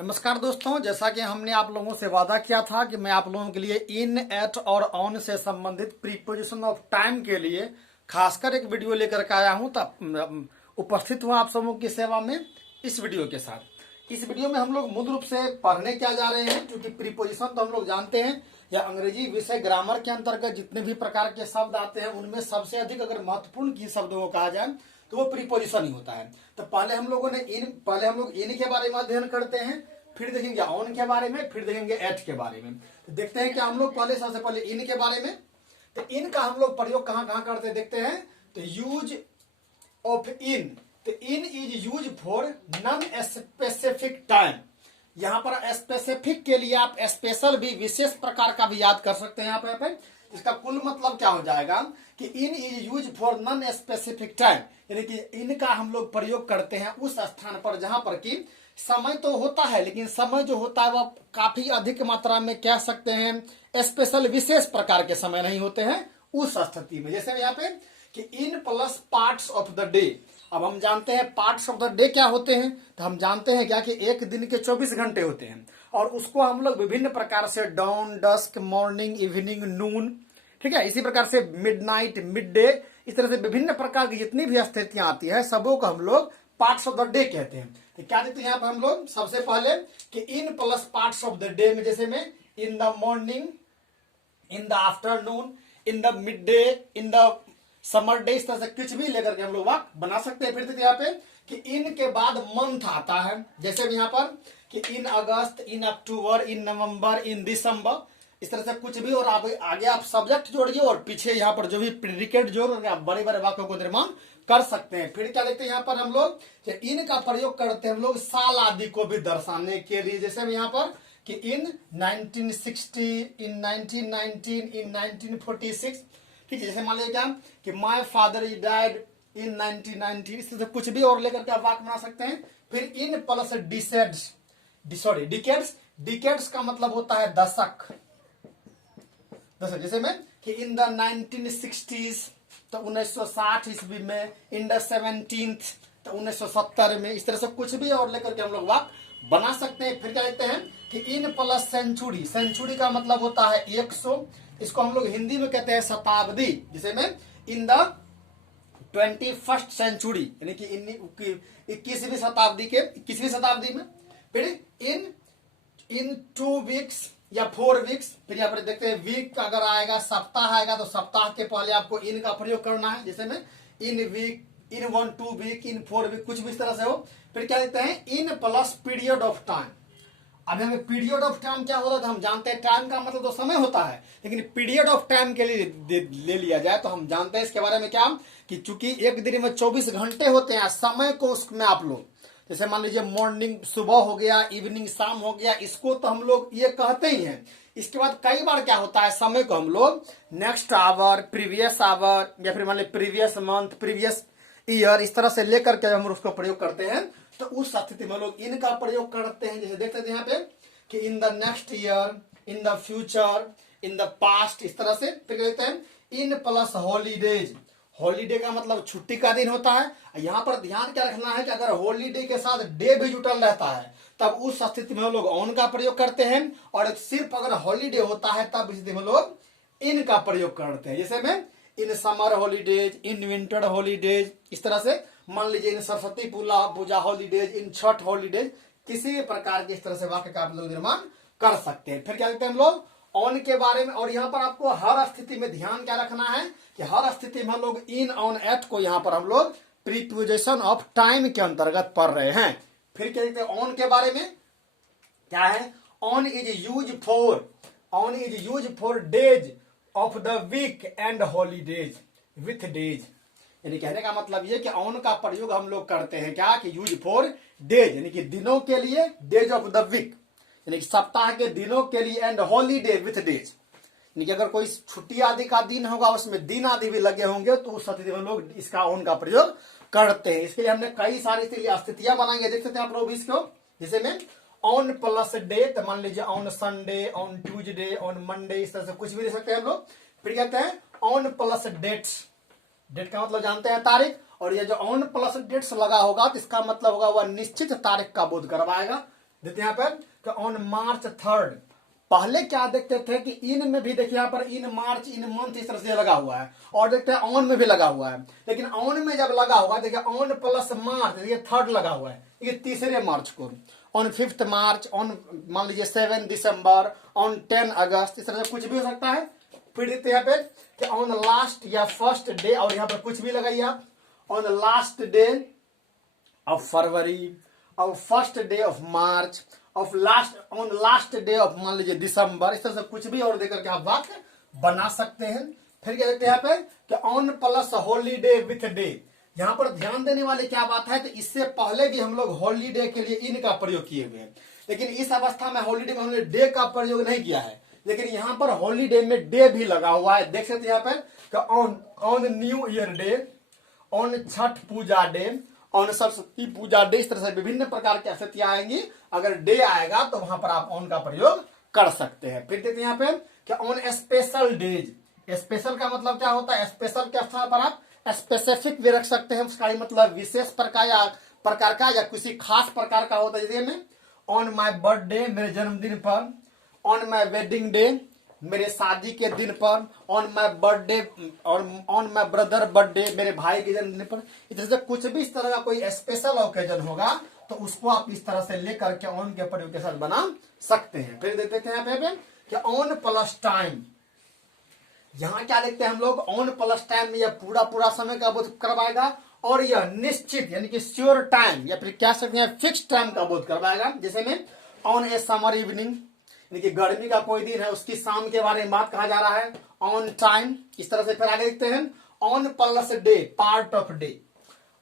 नमस्कार दोस्तों, जैसा कि हमने आप लोगों से वादा किया था कि मैं आप लोगों के लिए इन, एट और ऑन से संबंधित प्रीपोजिशन ऑफ टाइम के लिए खासकर एक वीडियो लेकर के आया हूं। तब उपस्थित हुआ आप सबों की सेवा में इस वीडियो के साथ। इस वीडियो में हम लोग मूल रूप से पढ़ने क्या जा रहे हैं, क्योंकि प्रीपोजिशन तो हम लोग जानते हैं या अंग्रेजी विषय ग्रामर के अंतर्गत जितने भी प्रकार के शब्द आते हैं उनमें सबसे अधिक अगर महत्वपूर्ण की शब्दों को कहा जाए तो वो प्रीपोजिशन ही होता है। तो पहले हम लोग इन के बारे में अध्ययन करते हैं, फिर देखेंगे ऑन के बारे में, फिर देखेंगे एट के बारे में। तो देखते हैं कि हम लोग पहले सबसे पहले इन के बारे में। तो इन का हम लोग प्रयोग कहां कहां करते हैं देखते हैं। तो यूज ऑफ इन, तो in is use for non specific time. यहां पर स्पेसिफिक के लिए आप स्पेशल भी, विशेष प्रकार का भी याद कर सकते हैं। यहाँ पे इसका कुल मतलब क्या हो जाएगा कि in is use for non specific time, यानी कि इनका हम लोग प्रयोग करते हैं उस स्थान पर जहां पर कि समय तो होता है, लेकिन समय जो होता है वह काफी अधिक मात्रा में कह सकते हैं स्पेशल, विशेष प्रकार के समय नहीं होते हैं उस स्थिति में। जैसे यहाँ पे कि in plus parts of the day. अब हम जानते हैं पार्ट्स ऑफ द डे क्या होते हैं, तो हम जानते हैं क्या कि एक दिन के 24 घंटे होते हैं और उसको हम लोग विभिन्न प्रकार से डॉन, डस्क, मॉर्निंग, इवनिंग, नून, ठीक है, इसी प्रकार से मिडनाइट, मिड डे, इस तरह से विभिन्न प्रकार की जितनी भी स्थितियां आती है सबों को हम लोग पार्ट्स ऑफ द डे कहते हैं। तो क्या देते हैं यहाँ पर हम लोग सबसे पहले कि in plus parts of the day में, जैसे में in the morning, in the afternoon, in the mid day, in the summer day, इस तरह से कुछ भी लेकर के हम लोग वाक्य बना सकते हैं। फिर देखते यहाँ पे कि इन के बाद मंथ आता है, जैसे भी यहाँ पर कि इन अगस्त, इन अक्टूबर, इन नवंबर, इन दिसंबर, इस तरह से कुछ भी। और आगे आप सब्जेक्ट जोड़िए और पीछे यहाँ पर जो भी प्रेडिकेट जोड़ आप बड़े बड़े वाक्यों को निर्माण कर सकते हैं। फिर क्या देखते हैं यहाँ पर हम लोग कि इन का प्रयोग करते हैं हम लोग साल आदि को भी दर्शाने के लिए। जैसे यहाँ पर कि इन 1960, इन 1919, इन 1946, ठीक है। जैसे मान लीजिए क्या कि my father is died in 1990, इस तरह से कुछ भी और लेकर के आप वाक्य बना सकते हैं। फिर इन प्लस डिकेड्स, डिकेड्स का मतलब होता है दशक। जैसे में कि इन द 1960s, तो 1960 ईस्वी में, इन द 17th, तो 1970 में, इस तरह से कुछ भी और लेकर के हम लोग वाक्य बना सकते हैं। फिर क्या कहते हैं कि इन प्लस सेंचुरी, सेंचुरी का मतलब होता है 100, इसको हम लोग हिंदी में कहते हैं शताब्दी। जैसे में इन द 21st सेंचुरी, यानी कि 21वीं शताब्दी में। फिर इन 2 वीक्स या 4 वीक्स। फिर यहाँ पर देखते हैं वीक अगर आएगा, सप्ताह आएगा, तो सप्ताह के पहले आपको इन का प्रयोग करना है। जैसे में इन वीक, इन 1-2 वीक, इन 4 वीक, कुछ भी इस तरह से हो। फिर क्या देते हैं in plus period of time. अब हमें पीरियड ऑफ टाइम क्या होता है, तो हम जानते हैं टाइम का मतलब तो समय होता है, लेकिन पीरियड ऑफ टाइम के लिए ले लिया जाए तो हम जानते हैं इसके बारे में क्या कि चूंकि एक दिन में 24 घंटे होते हैं, समय को उसमें आप लोग, जैसे मान लीजिए मॉर्निंग सुबह हो गया, इवनिंग शाम हो गया, इसको तो हम लोग ये कहते ही हैं। इसके बाद कई बार क्या होता है, समय को हम लोग नेक्स्ट आवर, प्रीवियस आवर, या फिर मान लीजिए प्रीवियस मंथ, प्रीवियस ईयर, इस तरह से लेकर के हम उसको प्रयोग करते हैं। तो उस स्थिति में लोग इन का प्रयोग करते हैं। जैसे देखते हैं यहाँ पे कि in the next year, in the future, in the past, इस तरह से। फिर कहते हैं इन प्लस हॉलीडेज। हॉलीडे का मतलब छुट्टी का दिन होता है। यहाँ पर ध्यान क्या रखना है कि अगर हॉलीडे के साथ डे भी जुटल रहता है तब उस स्थिति में लोग ऑन का प्रयोग करते हैं, और सिर्फ अगर हॉलीडे होता है तब स्थिति में लोग इन का प्रयोग करते हैं। जैसे में in summer holidays, in winter holidays, इस तरह से। मान लीजिए इन सरस्वती पूजा हॉलीडेज, इन छठ हॉलीडेज, किसी भी प्रकार के इस तरह से वाक्य का आप लोग निर्माण कर सकते हैं। फिर क्या कहते हैं हम लोग ऑन के बारे में। और यहाँ पर आपको हर स्थिति में ध्यान क्या रखना है कि हर स्थिति में हम लोग इन, ऑन, एट को यहाँ पर हम लोग प्रीपोजिशन ऑफ टाइम के अंतर्गत पढ़ रहे हैं। फिर क्या कहते हैं ऑन के बारे में, क्या है, on is use for days of the week and holidays with days. यानी कहने का मतलब ये कि ऑन का प्रयोग हम लोग करते हैं क्या कि यूज फॉर डेज, यानी कि दिनों के लिए, डेज ऑफ द वीक यानी कि सप्ताह के दिनों के लिए, एंड हॉलीडे विथ डेज, यानी कि अगर कोई छुट्टी आदि का दिन होगा उसमें दिन आदि भी लगे होंगे तो उस स्थिति में लोग इसका ऑन का प्रयोग करते हैं। इसके लिए हमने कई सारी स्थितियां बनाई है, देख सकते हैं आप लोग इसको। जैसे में ऑन प्लस डे, तो मान लीजिए on Sunday, on Tuesday, on Monday, इस तरह से कुछ भी ले सकते हैं हम लोग। फिर कहते हैं ऑन प्लस डेट्स, डेट का मतलब जानते हैं तारीख, और ये जो ऑन प्लस डेट्स लगा होगा तो इसका मतलब होगा वह निश्चित तारीख का बोध करवाएगा। देखते यहाँ पर कि ऑन मार्च 3rd। पहले क्या देखते थे कि इन में भी देखिए यहाँ पर इन मार्च इन मंथ इस तरह से लगा हुआ है, और देखते हैं ऑन में भी लगा हुआ है। लेकिन ऑन में जब लगा हुआ देखिए ऑन प्लस मार्च, देखिए 3rd लगा हुआ है, ये 3 मार्च को, ऑन 5th मार्च, ऑन मान लीजिए 7 दिसंबर, ऑन 10 अगस्त, इस तरह से कुछ भी हो सकता है। फिर देखते यहाँ पे कि ऑन लास्ट या फर्स्ट डे, और यहाँ पर कुछ भी लगाइए आप, on last day of February, और first day of March, of last on last day of मान लीजिए दिसंबर, इस तरह से कुछ भी और देकर के आप वाक्य बना सकते हैं। फिर क्या देखते हैं यहाँ पे कि on plus holiday with day. यहाँ पर ध्यान देने वाली क्या बात है कि इससे पहले भी हम लोग हॉलीडे के लिए इन का प्रयोग किए हुए हैं, लेकिन इस अवस्था में हॉलीडे में हमने डे का प्रयोग नहीं किया है। लेकिन यहाँ पर हॉलीडे में डे भी लगा हुआ है, देख सकते हैं यहाँ पे on new year day, on Chhath Puja day, on Saraswati Puja day, इस तरह से विभिन्न प्रकार की स्थितियां आएंगी। अगर डे आएगा तो वहां पर आप ऑन का प्रयोग कर सकते हैं। फिर देखते हैं यहाँ पे कि ऑन स्पेशल डेज। स्पेशल का मतलब क्या होता है? स्पेशल के स्थान पर आप स्पेसिफिक भी रख सकते हैं, उसका मतलब विशेष प्रकार का या किसी खास प्रकार का होता है। जैसे में ऑन माई बर्थडे, मेरे जन्मदिन पर, ऑन माई वेडिंग डे, मेरे शादी के दिन पर, ऑन माई बर्थडे और ऑन माई ब्रदर बर्थडे, मेरे भाई के जन्मदिन पर। इस तरह से कुछ भी इस तरह का कोई स्पेशल ओकेजन होगा तो उसको आप इस तरह से लेकर के ऑन के प्रयोग के साथ बना सकते हैं। फिर देखते हैं यहाँ पे कि ऑन प्लस टाइम। यहाँ क्या देखते हैं हम लोग? ऑन प्लस टाइम में यह पूरा समय का बोध करवाएगा, और यह निश्चित यानी कि श्योर टाइम या फिर क्या सकते हैं फिक्स टाइम का बोध करवाएगा। जैसे में ऑन ए समर इवनिंग, यानी कि गर्मी का कोई दिन है उसकी शाम के बारे में बात कहा जा रहा है, ऑन टाइम, इस तरह से। फिर आगे देखते हैं on plus day, part of day,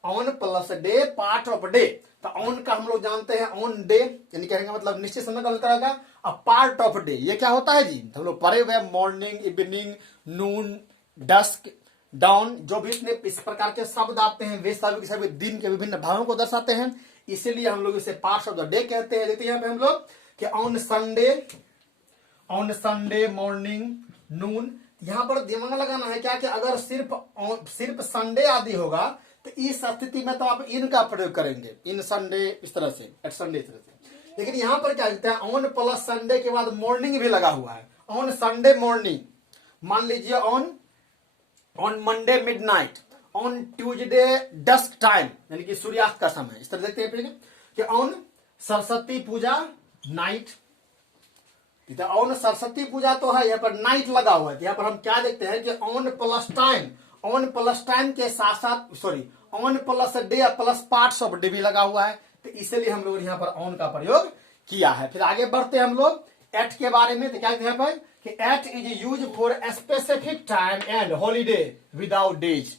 on plus day, part of day. तो ऑन का हम लोग जानते हैं ऑन डे यानी कहने का मतलब निश्चित समय का होता है। अब पार्ट ऑफ डे ये क्या होता है जी? हम लोग पढ़े हुए मॉर्निंग, इवनिंग, नून, डस्क, डाउन, जो भी इतने इस प्रकार के शब्द आते हैं वे सभी दिन के विभिन्न भागों को दर्शाते हैं, इसीलिए हम लोग इसे पार्ट्स ऑफ द डे कहते हैं। देखते हैं यहाँ पे हम लोग कि ऑन संडे मॉर्निंग, नून। यहां पर दिमाग लगाना है क्या कि अगर सिर्फ संडे आदि होगा तो इस स्थिति में तो आप इन का प्रयोग करेंगे, इन संडे इस तरह से, एट संडे इस तरह से। लेकिन यहां पर क्या कहते हैं? ऑन प्लस संडे के बाद मॉर्निंग भी लगा हुआ है, ऑन संडे मॉर्निंग, मान लीजिए on Monday midnight, on Tuesday dusk time यानी कि सूर्यास्त का समय, इस तरह देखते हैं कि on Saraswati Puja night. On Saraswati Puja तो है, यहाँ पर नाइट लगा हुआ है। यहाँ पर हम क्या देखते हैं कि ऑन प्लस टाइम के साथ साथ on plus debt plus parts of day भी लगा हुआ है, तो इसलिए हम लोग यहाँ पर ऑन का प्रयोग किया है। फिर आगे बढ़ते हैं हम लोग एट के बारे में। तो क्या कहते हैं यहाँ पर कि at is use for specific time and holiday without days.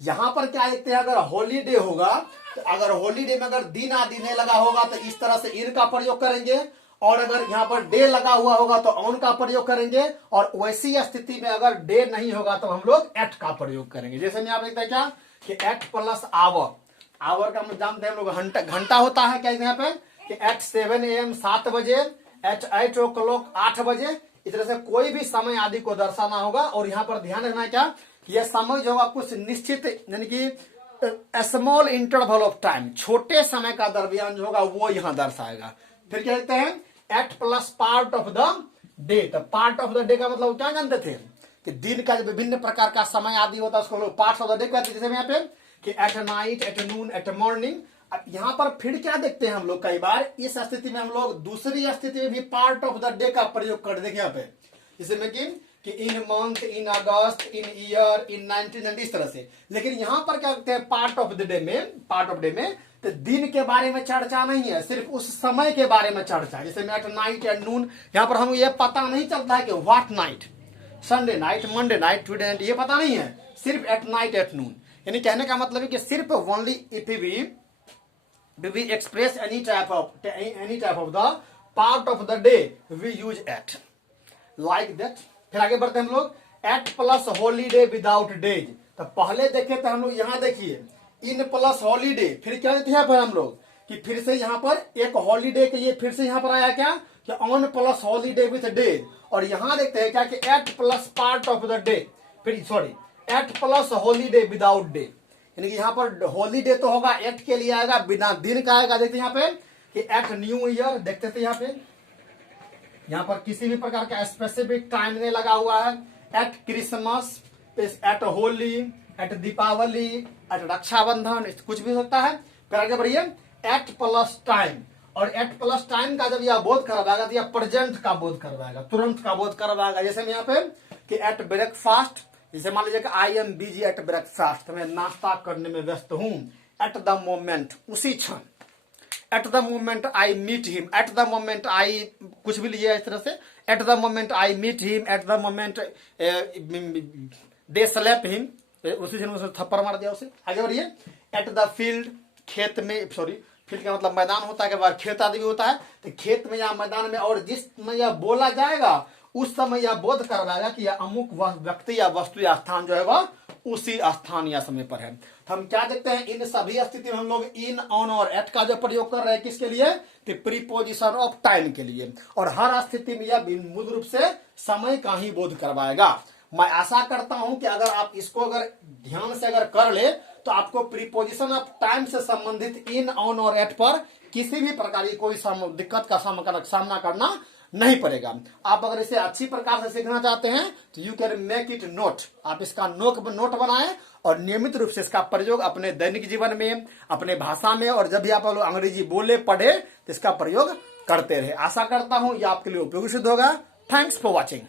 यहां पर क्या देखते हैं? अगर हॉलीडे होगा तो अगर हॉलीडे में अगर दिन आदि नहीं लगा होगा तो इस तरह से इन का प्रयोग करेंगे, और अगर यहाँ पर डे लगा हुआ होगा तो ऑन का प्रयोग करेंगे, और वैसी स्थिति में अगर डे नहीं होगा तो हम लोग एट का प्रयोग करेंगे। जैसे में आप देखते हैं क्या कि एट प्लस आवर, आवर का हम जानते हैं हम लोग घंटा होता है। क्या यहाँ पे कि एट 7 AM 7 बजे, एट 8 o'clock 8 बजे, इस तरह से कोई भी समय आदि को दर्शाना होगा। और यहाँ पर ध्यान रखना है क्या कि यह समय जो होगा कुछ निश्चित यानी कि स्मॉल इंटरवल ऑफ टाइम, छोटे समय का दरमियान जो होगा वो यहाँ दर्शाएगा। फिर क्या कहते हैं? At plus part of the day. तो पार्ट ऑफ द डे का मतलब क्या जानते थे कि दिन का जो विभिन्न प्रकार का समय आदि होता है उसको लोग पार्ट्स ऑफ द डे कहते हैं। जैसे यहाँ पे कि at night, at noon, eight morning. अब यहाँ पर फिर क्या देखते हैं हम लोग? कई बार इस स्थिति में हम लोग दूसरी स्थिति में भी पार्ट ऑफ द डे का प्रयोग कर देंगे यहाँ पे, जिसमें कि इन मंथ, इन अगस्त, इन ईयर, इन 1990 इस तरह से। लेकिन यहाँ पर क्या कहते हैं? पार्ट ऑफ डे में तो दिन के बारे में चर्चा नहीं है, सिर्फ उस समय के बारे में चर्चा। जैसे एट नाइट या नून, यहाँ पर हमें यह पता नहीं चलता है कि what night, Sunday night, Monday night, Tuesday night, ये पता नहीं है, सिर्फ एट नाइट एट नून। यानी कहने का मतलब है कि सिर्फ only if we express any type of the part of the day we use at, like that. फिर आगे बढ़ते हैं हम लोग at plus holiday without days. तो पहले देखे तो हम लोग यहाँ देखिए इन प्लस हॉलीडे, फिर क्या देते हैं यहाँ पर हम लोग कि फिर से यहाँ पर एक हॉलीडे के लिए फिर से यहाँ पर आया क्या कि on plus holiday with days. और यहाँ देखते हैं क्या कि at plus part of the day, फिर at plus holiday without day. यानी कि यहाँ पर हॉलीडे तो होगा, एट के लिए आएगा, बिना दिन का आएगा। देखते हैं यहाँ पे कि एट न्यू ईयर, देखते थे यहाँ पर किसी भी प्रकार का स्पेसिफिक टाइम नहीं लगा हुआ है। At Christmas, at Holi, at Deepawali, at Rakshabandhan, कुछ भी हो सकता है। फिर आगे बढ़िए, एट प्लस टाइम, और एट प्लस टाइम का जब यह बोध करवाएगा तो यह प्रेजेंट का बोध करवाएगा, तुरंत का बोध करवाएगा। जैसे मैं यहाँ पे कि एट ब्रेकफास्ट, जैसे मान लीजिए कि I am busy at breakfast, मैं नाश्ता करने में व्यस्त हूं। एट द मोमेंट, उसी क्षण। At the moment I meet him, at the moment I, कुछ भी लीजिए इस तरह से। At the moment I meet him, at the moment they slap him, उसी क्षण उसे थप्पड़ मार दिया उसे। आगे बढ़िए, एट द फील्ड, खेत में, सॉरी फील्ड का मतलब मैदान होता है, बार खेत आदि भी होता है, तो खेत में या मैदान में, और जिस में यह बोला जाएगा उस समय यह बोध करवाएगा कि यह अमुक व्यक्ति या वस्तु या स्थान जो है वह उसी स्थान या समय पर है। तो हम क्या देखते हैं, इन सभी स्थिति में हम लोग इन, ऑन और एट का जो प्रयोग कर रहे हैं, किसके लिए, तो प्रीपोजिशन ऑफ टाइम के लिए। और हर स्थिति में यह मूल रूप से समय का ही बोध करवाएगा। मैं आशा करता हूं कि अगर आप इसको अगर ध्यान से अगर कर ले तो आपको प्रीपोजिशन ऑफ टाइम से संबंधित इन, ऑन और एट पर किसी भी प्रकार की कोई दिक्कत का सामना करना नहीं पड़ेगा। आप अगर इसे अच्छी प्रकार से सीखना चाहते हैं तो you can make it note, आप इसका नोट बनाएं और नियमित रूप से इसका प्रयोग अपने दैनिक जीवन में, अपने भाषा में, और जब भी आप लोग अंग्रेजी बोले पढ़े तो इसका प्रयोग करते रहे। आशा करता हूं यह आपके लिए उपयोगी सिद्ध होगा। Thanks for watching.